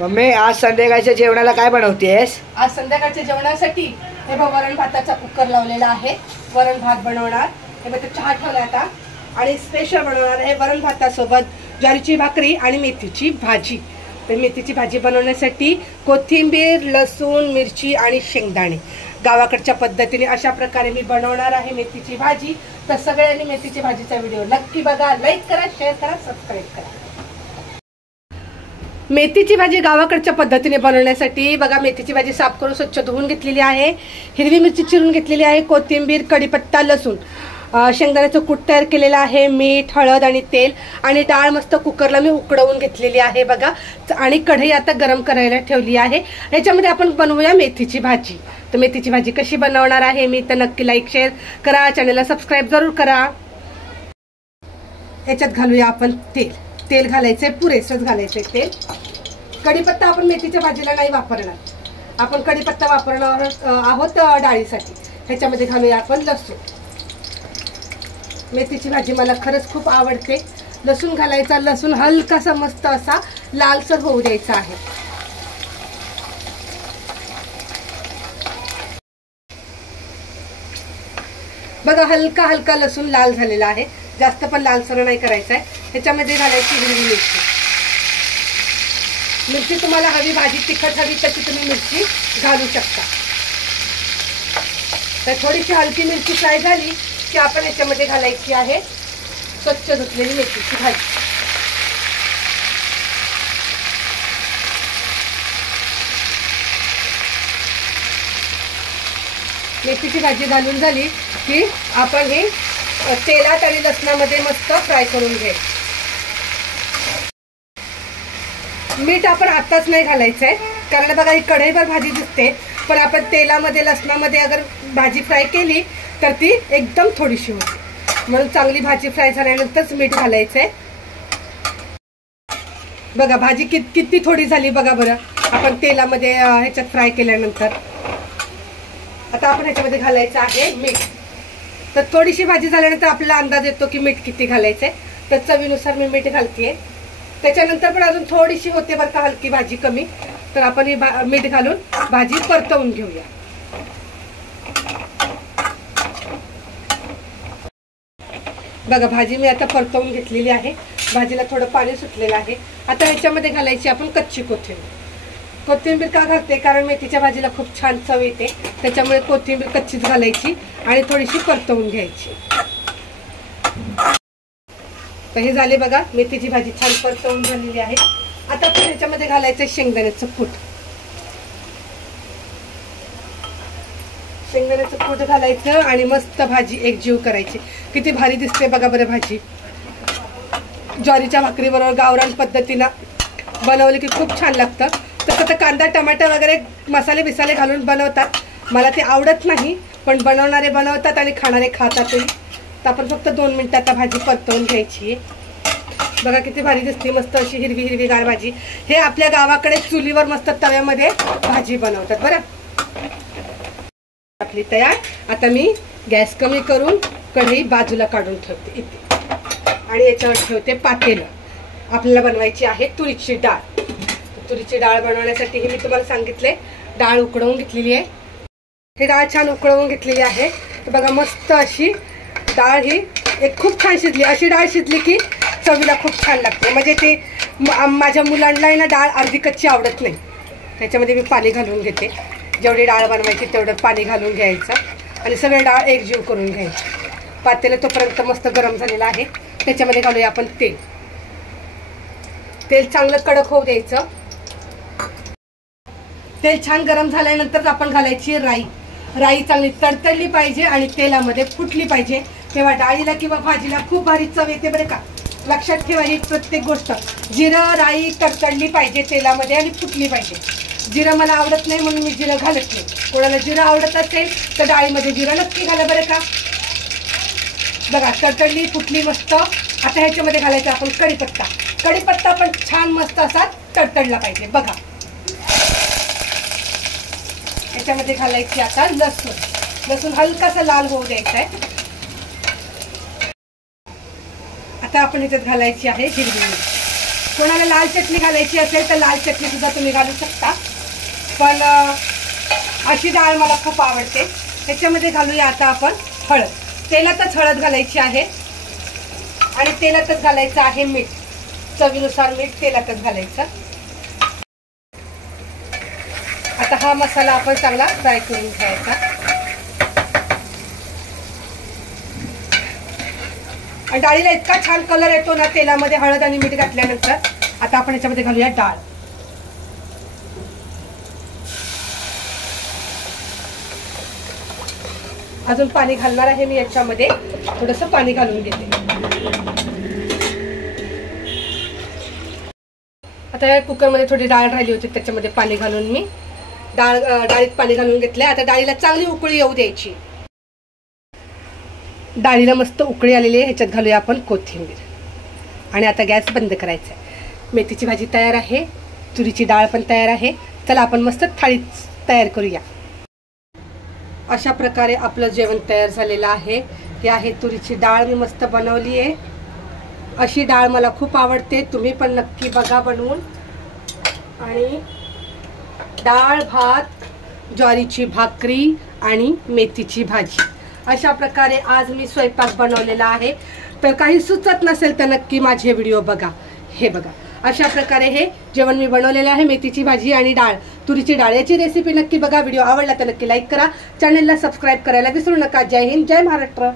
Mummy आज संध्याकाळच्या जेवणाला काय बनवतेस? आज संध्याकाळच्या जेवणासाठी हे बघ वरण भाताचा कुकर लावलेला आहे. वरण भात बनवणार. हे बघ चहा ठेवला आता आणि स्पेशल बनवणार आहे वरण भातासोबत ज्वारीची भाकरी आणि मेथीची भाजी. तर मेथीची भाजी बनवण्यासाठी कोथिंबीर, लसूण, मिरची आणि शेंगदाणे गावाकडच्या पद्धतीने अशा प्रकारे मी बनवणार आहे मेथीची भाजी. तर सगळ्यांनी मेथीची भाजीचा व्हिडिओ नक्की बघा, लाईक करा, शेअर करा, सबस्क्राईब करा. मेथीची भाजी गावाकडच्या पद्धतीने बनवण्यासाठी बघा मेथीची भाजी साफ करून स्वच्छ धुवून घेतलेली आहे. हिरवी मिरची चिरून घेतलेली आहे, कोथिंबीर, कढीपत्ता, लसूण, शेंगदाण्याचं कूट तयार केलेलं आहे, मीठ, हळद आणि तेल आणि डाळ मस्त कुकरला मी उकडवून घेतलेली आहे बघा. आणि कढई आता गरम करायला ठेवली आहे. याच्यामध्ये आपण बनवूया मेथीची भाजी. तर मेथीची भाजी कशी बनवणार आहे मी तर नक्की लाईक शेअर करा, चॅनलला सबस्क्राईब जरूर करा. याच्यात घालूया आपण तेल. तेल घालायचंय, पुरेसच घालायचंय तेल. कढीपत्ता आपण मेथीच्या भाजीला नाही वापरणार, आपण कढीपत्ता वापरणार आहोत डाळीसाठी. ह्याच्यामध्ये घालूया आपण लसूण. मेथीची भाजी मला खरंच खूप आवडते. लसूण घालायचा, लसूण हलकासा मस्त असा लालसर होऊ द्यायचा आहे. बघा हलका हलका लसूण लाल झालेला आहे, जास्त पण लालसर नाही करायचा आहे. ह्याच्यामध्ये घालायची हिरवी मिरची. मिरची तुम्हाला हवी, भाजी तिखट हवी तशी तुम्ही मिरची घालू शकता. तर थोडीशी हलकी मिरची फ्राय झाली की आपण याच्यामध्ये घालायची आहे स्वच्छ धुतलेली मेथीची भाजी. मेथीची भाजी घालून झाली की आपण हे तेलात आणि लसणामध्ये मस्त फ्राय करून घ्यायचं. मीठ आपण आताच नाही घालायचंय, कारण बघा ही कढईभर भाजी दिसते, पण आपण तेलामध्ये लसणामध्ये अगर भाजी फ्राय केली तर ती एकदम थोडीशी होते. म्हणून चांगली भाजी फ्राय झाल्यानंतरच मीठ घालायचंय. बघा भाजी किती थोडी झाली बघा बरं, आपण तेलामध्ये ह्याच्यात फ्राय केल्यानंतर. आता आपण ह्याच्यामध्ये घालायचं आहे मीठ. तर थोडीशी भाजी झाल्यानंतर आपल्याला अंदाज येतो की मीठ किती घालायचंय. तर चवीनुसार मी मीठ घालतेय. त्याच्यानंतर पण अजून थोडीशी होते बरं का हलकी भाजी कमी, तर आपण ही मीठ घालून भाजी परतवून घेऊया. बघा भाजी मी आता परतवून घेतलेली आहे. भाजीला थोडं पाणी सुटलेलं आहे. आता ह्याच्यामध्ये घालायची आपण कच्ची कोथिंबीर. कोथिंबीर का घालते, कारण मेथीच्या भाजीला खूप छान चव येते, त्याच्यामुळे कोथिंबीर कच्चीच घालायची आणि थोडीशी परतवून घ्यायची. तर हे झाले बघा, मेथीची भाजी छान परतवून झालेली आहे. आता आपण ह्याच्यामध्ये घालायचं शेंगदाण्याचं कूट. शेंगदाण्याचं कूट घालायचं आणि मस्त भाजी एकजीव करायची. किती भारी दिसते बघा बरं भाजी. ज्वारीच्या भाकरीबरोबर गावरान पद्धतीनं बनवली की खूप छान लागतं. तसं तर कांदा टमाटर वगैरे मसाले बिसाले घालून बनवतात, मला ते आवडत नाही, पण बनवणारे बनवतात आणि खाणारे खातातही. तर आपण फक्त 2 मिनिटात भाजी परतवून घ्यायची. बघा किती भारी दिसते, मस्त अशी हिरवी हिरवीगार भाजी. हे आपल्या गावाकडे चुलीवर मस्त तव्यामध्ये भाजी बनवतात बरं. आपली तयार. आता मी गॅस कमी करून कढई बाजूला काढून ठेवते इथे आणि याच्यावर ठेवते पातेलं. आपल्याला बनवायची आहे तुरीची डाळ. तुरीची डाळ बनवण्यासाठी हे मी तुम्हाला सांगितले, डाळ उकडवून घेतलेली आहे. ही डाळ छान उकडवून घेतलेली आहे. तर बघा मस्त अशी डाळ ही एक खूप छान शिजली. अशी डाळ शिजली की चवीला खूप छान लागते. म्हणजे ते माझ्या मुलांना ना डाळ अर्धी कच्ची आवडत नाही. त्याच्यामध्ये मी पाणी घालून घेते. जेवढी डाळ बनवायची तेवढं पाणी घालून घ्यायचं आणि सगळे डाळ एकजीव करून घ्यायची. पातेलं तोपर्यंत मस्त गरम झालेलं आहे. त्याच्यामध्ये घालूया आपण तेल. तेल चांगलं कडक होऊ द्यायचं. तेल छान गरम झाल्यानंतर आपण घालायची राई. राई चांगली तडतडली पाहिजे आणि तेलामध्ये फुटली पाहिजे, तेव्हा डाळीला किंवा भाजीला खूप भारी चव येते बरं का. लक्षात ठेवा ही प्रत्येक गोष्ट. जिरं राई तडतडली पाहिजे तेलामध्ये आणि फुटली पाहिजे. जिरं मला आवडत नाही म्हणून मी जिरं घालत नाही. कोणाला जिरं आवडत असेल तर डाळीमध्ये जिरं नक्की घाला बरं का. बघा तडतडली फुटली मस्त. आता ह्याच्यामध्ये घालायचं आपण कढीपत्ता. कढीपत्ता पण छान मस्त असा तडतडला पाहिजे बघा. ह्याच्यामध्ये घालायची आता लसूण. लसूण हलकासा लाल होऊ द्यायचा आहे. आता आपण ह्याच्यात घालायची आहे हिरवी मिरची. कोणाला लाल चटणी घालायची असेल तर लाल चटणी सुद्धा तुम्ही घालू शकता, पण अशी डाळ मला खूप आवडते. त्याच्यामध्ये घालूया आता आपण हळद. तेलातच हळद घालायची आहे आणि तेलातच घालायचं आहे मीठ. चवीनुसार मीठ तेलातच घालायचं. आता हा मसाला आपण चांगला फ्राय करून घ्यायचा. आणि डाळीला इतका छान कलर येतो ना तेलामध्ये हळद आणि मीठ घातल्यानंतर. आता आपण याच्यामध्ये घालूया डाळ. अजून पाणी घालणार आहे मी याच्यामध्ये. थोडंसं पाणी घालून घेते. आता कुकरमध्ये थोडी डाळ राहिली होती त्याच्यामध्ये पाणी घालून मी डाळीत पाणी घालून घेतलंय. आता डाळीला चांगली उकळी येऊ द्यायची. डाळीला मस्त उकळी आलेली आहे. ह्याच्यात घालूया आपण कोथिंबीर आणि आता गॅस बंद करायचा आहे. मेथीची भाजी तयार आहे, तुरीची डाळ पण तयार आहे. चला आपण मस्त थाळी तयार करूया. अशा प्रकारे आपलं जेवण तयार झालेलं आहे. हे आहे तुरीची डाळ मी मस्त बनवली आहे. अशी डाळ मला खूप आवडते. तुम्ही पण नक्की बघा बनवून. आणि डाळ भात, ज्वारीची भाकरी आणि मेथीची भाजी अशा प्रकारे आज मी स्वयंपाक बनवलेला आहे. तर काही सुचत नसेल तर नक्की माझे व्हिडिओ बघा. हे बघा अशा प्रकारे हे जेवण मी बनवलेलं आहे. मेथीची भाजी आणि डाळ, तुरीची डाळ याची रेसिपी नक्की बघा. व्हिडिओ आवडला तर नक्की लाईक करा. चॅनलला सबस्क्राईब करायला विसरू नका. जय हिंद, जय महाराष्ट्र.